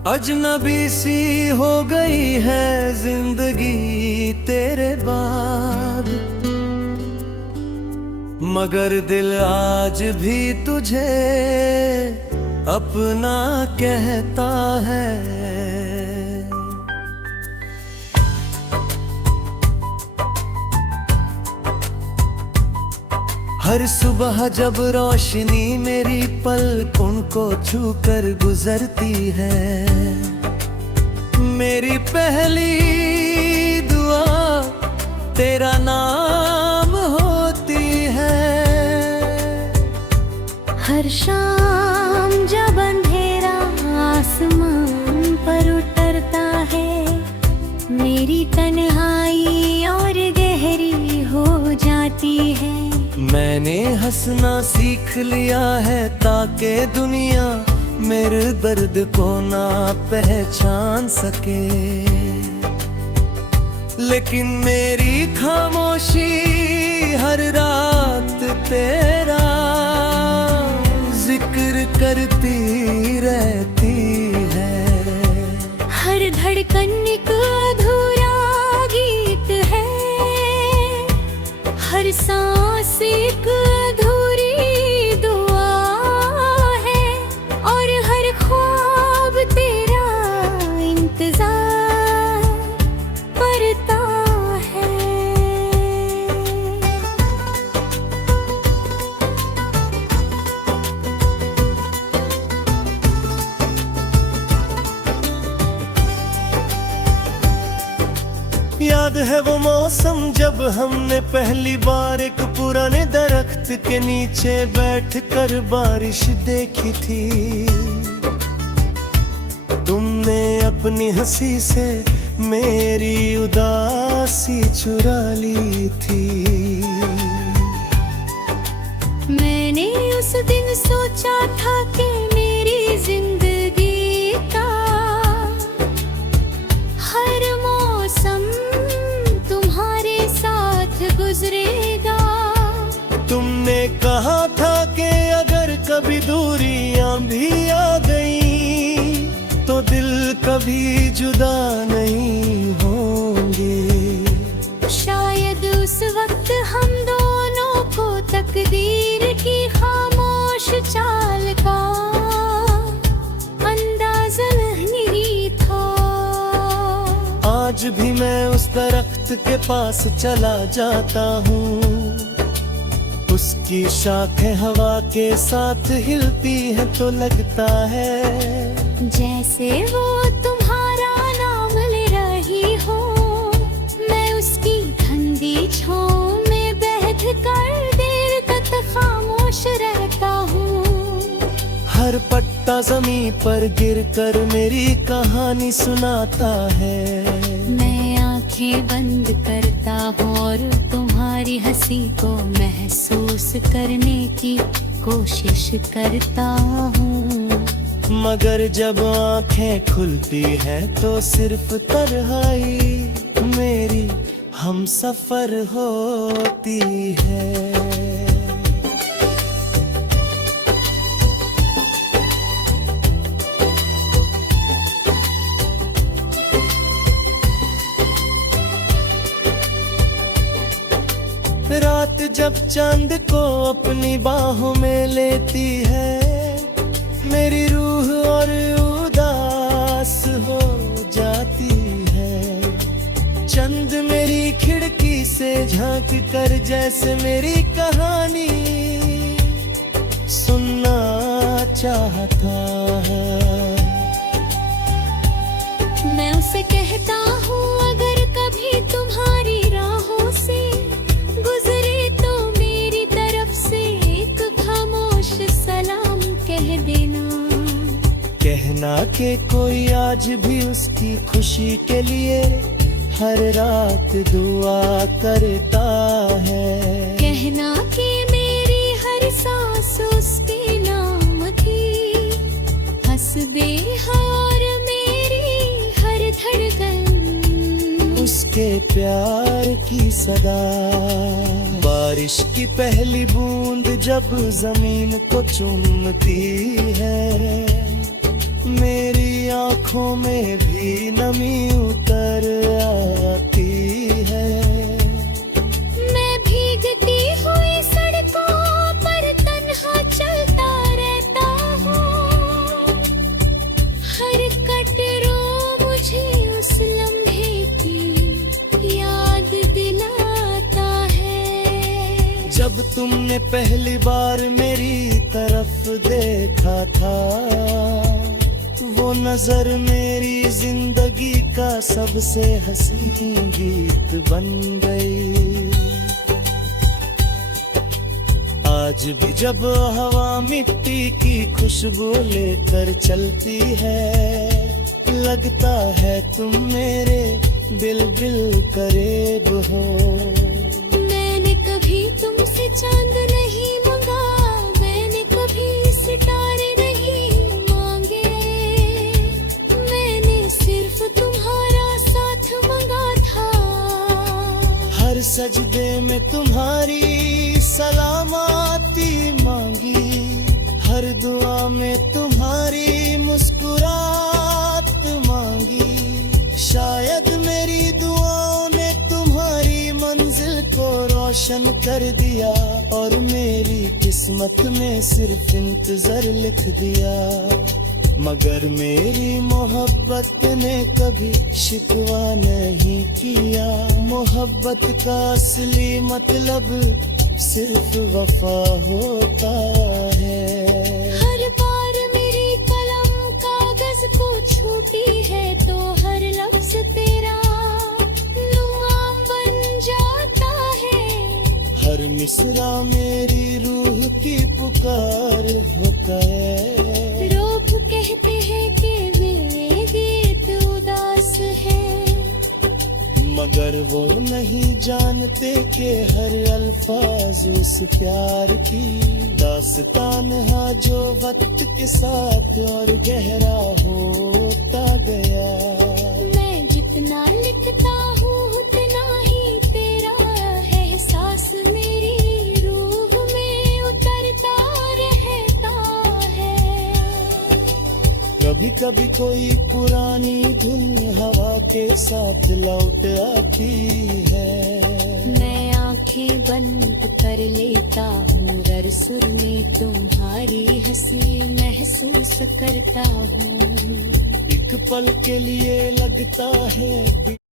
अजनबी सी हो गई है जिंदगी तेरे बाद, मगर दिल आज भी तुझे अपना कहता है। हर सुबह जब रोशनी मेरी पलकों को छू कर गुजरती है, मेरी पहली दुआ तेरा नाम होती है। हर शाम जब अंधेरा आसमान पर उतरता है, मेरी तन्हाई और गहरी हो जाती है। मैंने हंसना सीख लिया है ताकि दुनिया मेरे दर्द को ना पहचान सके, लेकिन मेरी खामोशी हर रात तेरा जिक्र करती रहती है। हर धड़कन एक अधूरा गीत है, हर सांस एक अधूरी दुआ है, और हर ख्वाब तेरा इंतजार करता है। याद है वो मौसम जब हमने पहली बार एक पुराने दरख्त के नीचे बैठकर बारिश देखी थी। तुमने अपनी हंसी से मेरी उदासी चुरा ली थी। मैंने उस दिन सोचा था कि मेरी जिंदगी का हर मौसम तुम्हारे साथ गुजरेगा। तुमने कहा था कि अगर कभी दूरियां भी आ गई तो दिल कभी जुदा नहीं होंगे। शायद उस वक्त हम दोनों को तकदीर की खामोश चाल का अंदाज़ा नहीं था। आज भी मैं उस दरख्त के पास चला जाता हूँ, उसकी शाखें हवा के साथ हिलती हैं तो लगता है जैसे वो तुम्हारा नाम ले रही हो। मैं उसकी ठंडी छांव में बैठ कर देर तक खामोश रहता हूँ। हर पत्ता ज़मीं पर गिरकर मेरी कहानी सुनाता है। मैं आंखें बंद करता हूँ और तुम्हारी हंसी को महसूस करने की कोशिश करता हूँ। मगर जब आंखें खुलती हैं तो सिर्फ तन्हाई मेरी हमसफर होती है। रात जब चांद को अपनी बाहों में लेती है, मेरी रूह और उदास हो जाती है। चंद मेरी खिड़की से झांक कर जैसे मेरी कहानी सुनना चाहता है। मैं उसे कहता हूँ अगर कभी तुम्हारी राहों से गुजरे तो मेरी तरफ से एक खामोश सलाम कह देना। कहना कि कोई आज भी उसकी खुशी के लिए हर रात दुआ करता है। कहना कि मेरी हर सांस उसके नाम की हंस दे और मेरी हर धड़कन उसके प्यार की सदा। बारिश की पहली बूंद जब जमीन को चूमती है, मेरी आंखों में भी नमी उतर आती है। मैं भीगती हुई सड़कों पर तन्हा चलता रहता हूँ। हर कटरो मुझे उस लम्हे की याद दिलाता है। जब तुमने पहली बार मेरी तरफ देखा था, वो नजर मेरी जिंदगी का सबसे हसीन गीत बन गई। आज भी जब हवा मिट्टी की खुशबू लेकर चलती है, लगता है तुम मेरे बिल्कुल करीब हो। मैंने कभी तुमसे चांद नहीं मांगा, मैंने कभी सितारे नहीं मांगे। मैंने सिर्फ तुम्हारा साथ मांगा था। हर सजदे में तुम्हारी सलामती मांगी, हर दुआ में तुम्हारी मुस्कुराहट मांगी। शायद मेरी दुआओं ने तुम्हारी मंजिल को रोशन कर दिया, और मेरी किस्मत में सिर्फ इंतजार लिख दिया। मगर मेरी मोहब्बत ने कभी शिकवा नहीं किया। मोहब्बत का असली मतलब सिर्फ वफा होता है। हर बार मेरी कलम कागज को छूती है तो हर लफ्ज तेरा नुआम बन जाता है। हर मिसरा मेरी रूह की पुकार होता है। लोग कहते हैं कि मेरे गीत उदास है, मगर वो नहीं जानते कि हर अल्फाज उस प्यार की दास्तान है जो वक्त के साथ और गहरा होता गया। मैं जितना लिखता हूँ उतना ही तेरा एहसास मेरी रूह में उतरता रहता है। कभी कभी कोई पुरानी धुन हवा के साथ लौट आती है। मैं आंखें बंद कर लेता हूँ, गर सुर में तुम्हारी हंसी महसूस करता हूँ। एक पल के लिए लगता है